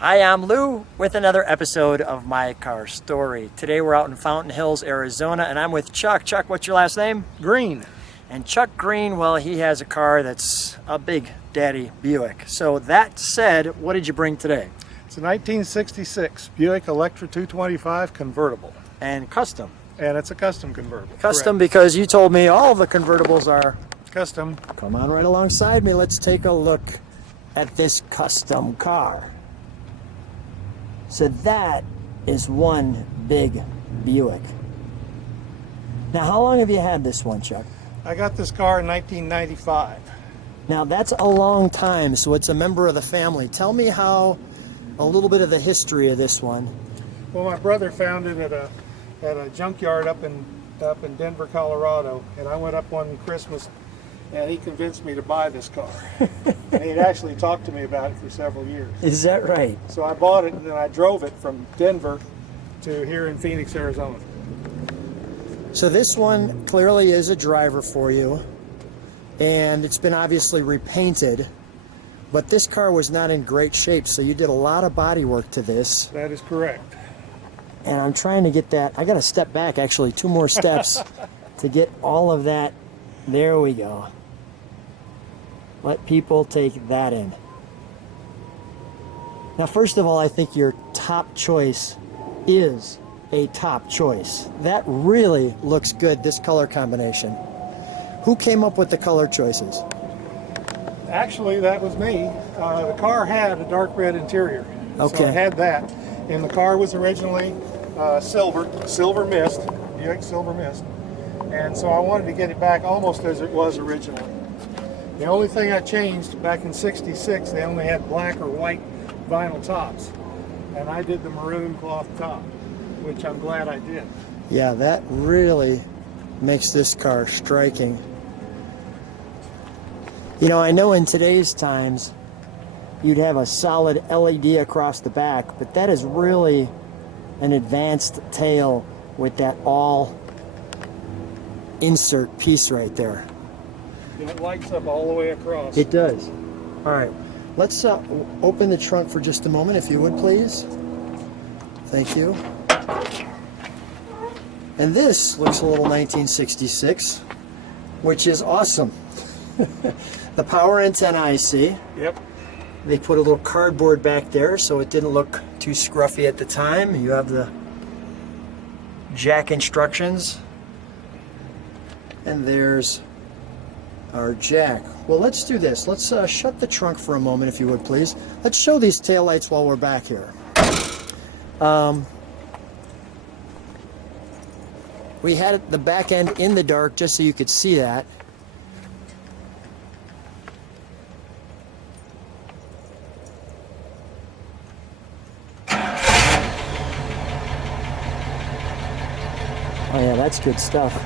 Hi, I'm Lou with another episode of My Car Story. Today we're out in Fountain Hills, Arizona, and I'm with Chuck. Chuck, what's your last name? Green. And Chuck Green, well, he has a car that's a big daddy Buick. So that said, what did you bring today? It's a 1966 Buick Electra 225 convertible. And custom. And it's a custom convertible. Custom correct. Because you told me all the convertibles are Custom. Come on right alongside me. Let's take a look at this custom car. So that is one big Buick. Now, how long have you had this one, Chuck? I got this car in 1995. Now, that's a long time, so it's a member of the family. Tell me a little bit of the history of this one. Well, my brother found it at a junkyard up in Denver, Colorado, and I went up one Christmas and he convinced me to buy this car. And he'd actually talked to me about it for several years. Is that right? So I bought it and then I drove it from Denver to here in Phoenix, Arizona. So this one clearly is a driver for you, and it's been obviously repainted, but this car was not in great shape, so you did a lot of body work to this. That is correct. And I'm trying to get that. I got to step back, actually, 2 more steps to get all of that. There we go. Let people take that in. Now, first of all, I think your top choice is a top choice. That really looks good, this color combination. Who came up with the color choices? Actually, that was me. The car had a dark red interior. Okay. So it had that. And the car was originally silver mist, Buick silver mist. And so I wanted to get it back almost as it was originally. The only thing I changed back in '66, they only had black or white vinyl tops. And I did the maroon cloth top, which I'm glad I did. Yeah, that really makes this car striking. You know, I know in today's times you'd have a solid LED across the back, but that is really an advanced tail with that all insert piece right there. It lights up all the way across. It does. All right, let's open the trunk for just a moment, if you would, please. Thank you. And this looks a little 1966, which is awesome. The power antenna, I see. Yep. They put a little cardboard back there so it didn't look too scruffy at the time. You have the jack instructions. And there's our jack. Well, let's do this. Let's shut the trunk for a moment, if you would, please. Let's show these taillights while we're back here. We had the back end in the dark just so you could see that. Oh yeah, that's good stuff.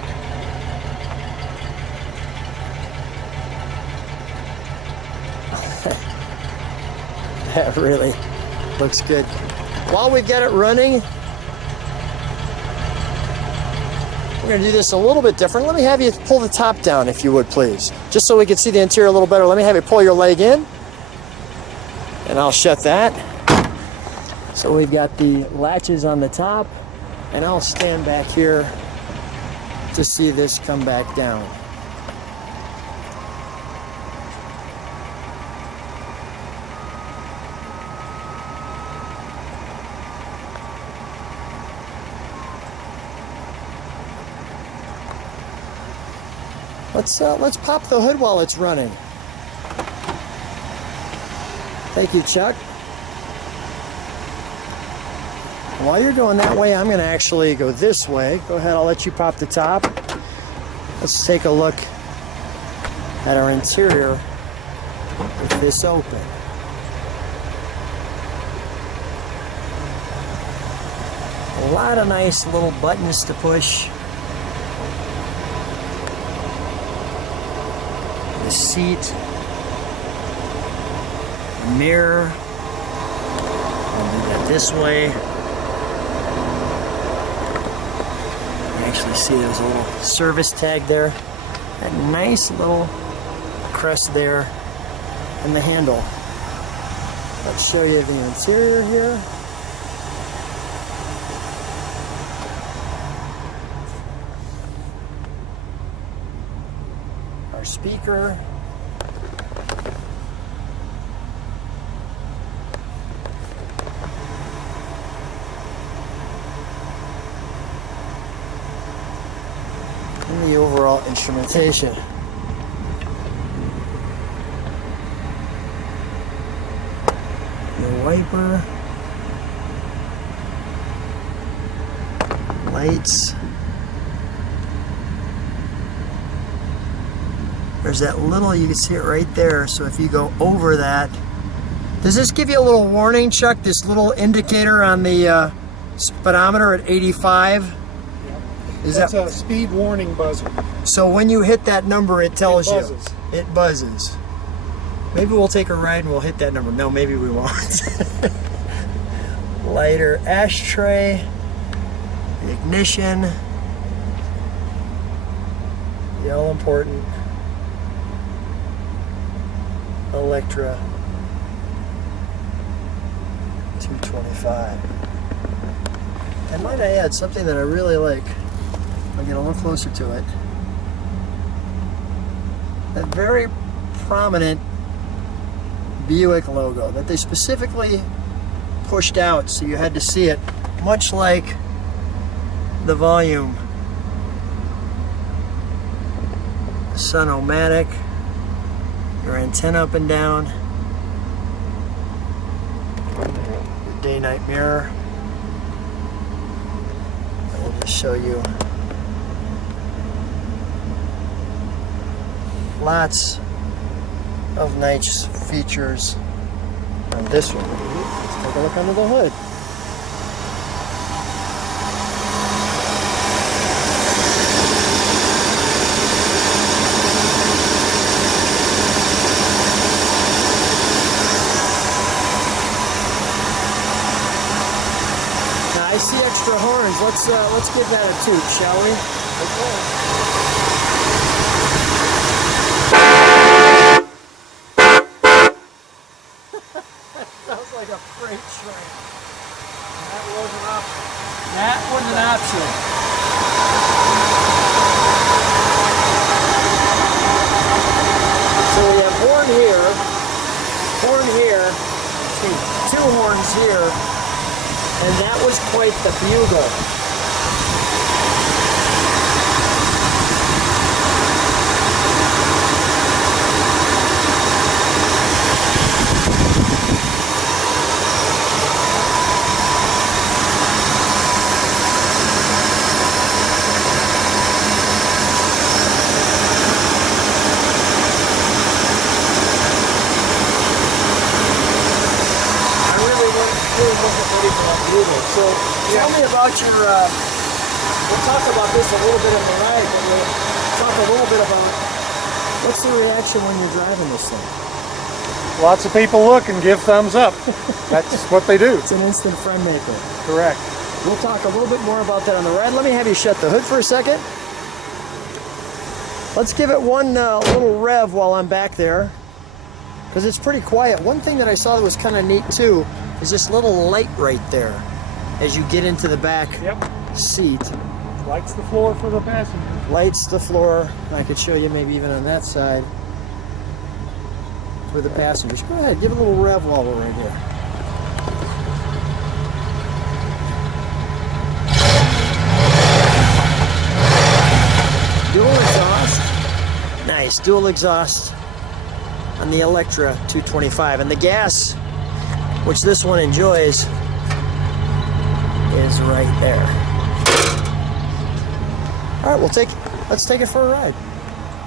That really looks good. While we get it running, we're going to do this a little bit different. Let me have you pull the top down, if you would, please. Just so we can see the interior a little better. Let me have you pull your leg in, and I'll shut that. So we've got the latches on the top, and I'll stand back here to see this come back down. Let's pop the hood while it's running. Thank you, Chuck. While you're going that way, I'm going to actually go this way. Go ahead, I'll let you pop the top. Let's take a look at our interior with this open. A lot of nice little buttons to push. The seat, mirror. I'll do that this way. You actually see there's a little service tag there. That nice little crest there, and the handle. Let's show you the interior here. Our speaker. And the overall instrumentation. The wiper. Lights. There's that little, you can see it right there, so if you go over that, does this give you a little warning, Chuck? This little indicator on the speedometer at 85? Is That's that a speed warning buzzer. so? When you hit that number, it tells It buzzes. you. It buzzes. Maybe we'll take a ride and we'll hit that number. No, maybe we won't. Lighter ashtray, the ignition, the all-important Electra 225. And might I add something that I really like? I'll get a little closer to it. That very prominent Buick logo that they specifically pushed out so you had to see it, much like the volume. Sun-O-Matic, your antenna up and down, your day-night mirror. I will just show you lots of nice features on this one. Let's take a look under the hood. Now I see extra horns. Let's give that a toot, shall we? Okay. Sounds like a freight train. That was an option. That was an option. So we have horn here, two horns here, and that was quite the bugle. So tell me about your, we'll talk about this a little bit in the ride, but we'll talk a little bit about what's the reaction when you're driving this thing? Lots of people look and give thumbs up. That's what they do. It's an instant friend maker. Correct. We'll talk a little bit more about that on the ride. Let me have you shut the hood for a second. Let's give it one little rev while I'm back there, because it's pretty quiet. One thing that I saw that was kind of neat too is this little light right there as you get into the back seat. Lights the floor for the passenger. Lights the floor. I could show you maybe even on that side for the passengers. Go ahead, give it a little rev while we're right here. Dual exhaust. Nice, dual exhaust on the Electra 225. And the gas, which this one enjoys, is right there. All right, let's take it for a ride.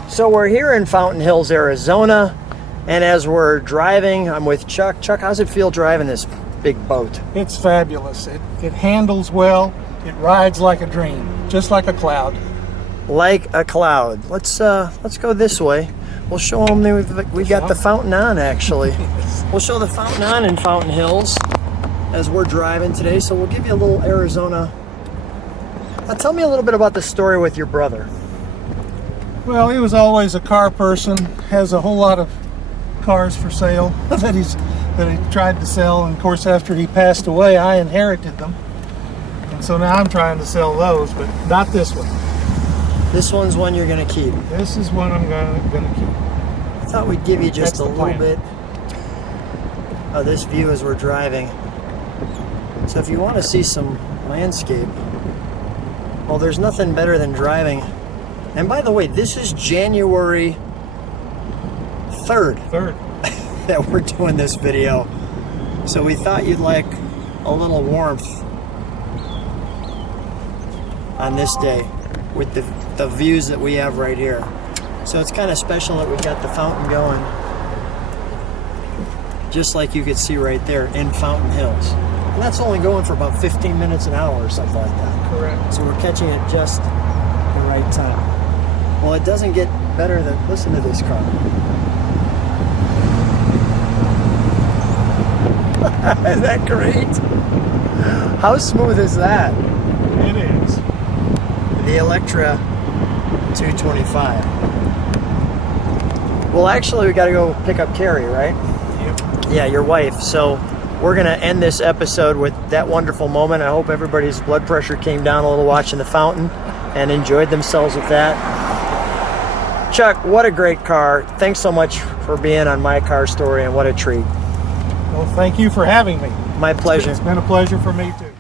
So we're here in Fountain Hills, Arizona, and as we're driving, I'm with Chuck. Chuck, how's it feel driving this big boat? It's fabulous. It handles well. It rides like a dream, just like a cloud. Like a cloud. Let's go this way. We'll show them we've got the fountain on, actually. We'll show the fountain on in Fountain Hills as we're driving today, so we'll give you a little Arizona. Tell me a little bit about the story with your brother. Well, he was always a car person, has a whole lot of cars for sale that he's that he tried to sell, and of course after he passed away I inherited them, and so now I'm trying to sell those, but not this one. This one's one you're gonna keep. This is one I'm gonna keep. I thought we'd give you just That's a the little plan. bit of this view as we're driving. So if you want to see some landscape, well, there's nothing better than driving. And by the way, this is January 3rd that we're doing this video. So we thought you'd like a little warmth on this day with the views that we have right here. So it's kind of special that we've got the fountain going, just like you could see right there in Fountain Hills. And that's only going for about 15 minutes an hour or something like that. Correct. So we're catching it just the right time. Well, it doesn't get better than, listen to this car. Isn't that great? How smooth is that? It is. The Electra 225. Well, actually, we got to go pick up Carrie, right? Yep. Yeah, your wife. So we're going to end this episode with that wonderful moment. I hope everybody's blood pressure came down a little watching the fountain and enjoyed themselves with that. Chuck, what a great car. Thanks so much for being on My Car Story, and what a treat. Well, thank you for having me. My pleasure. It's been a pleasure for me too.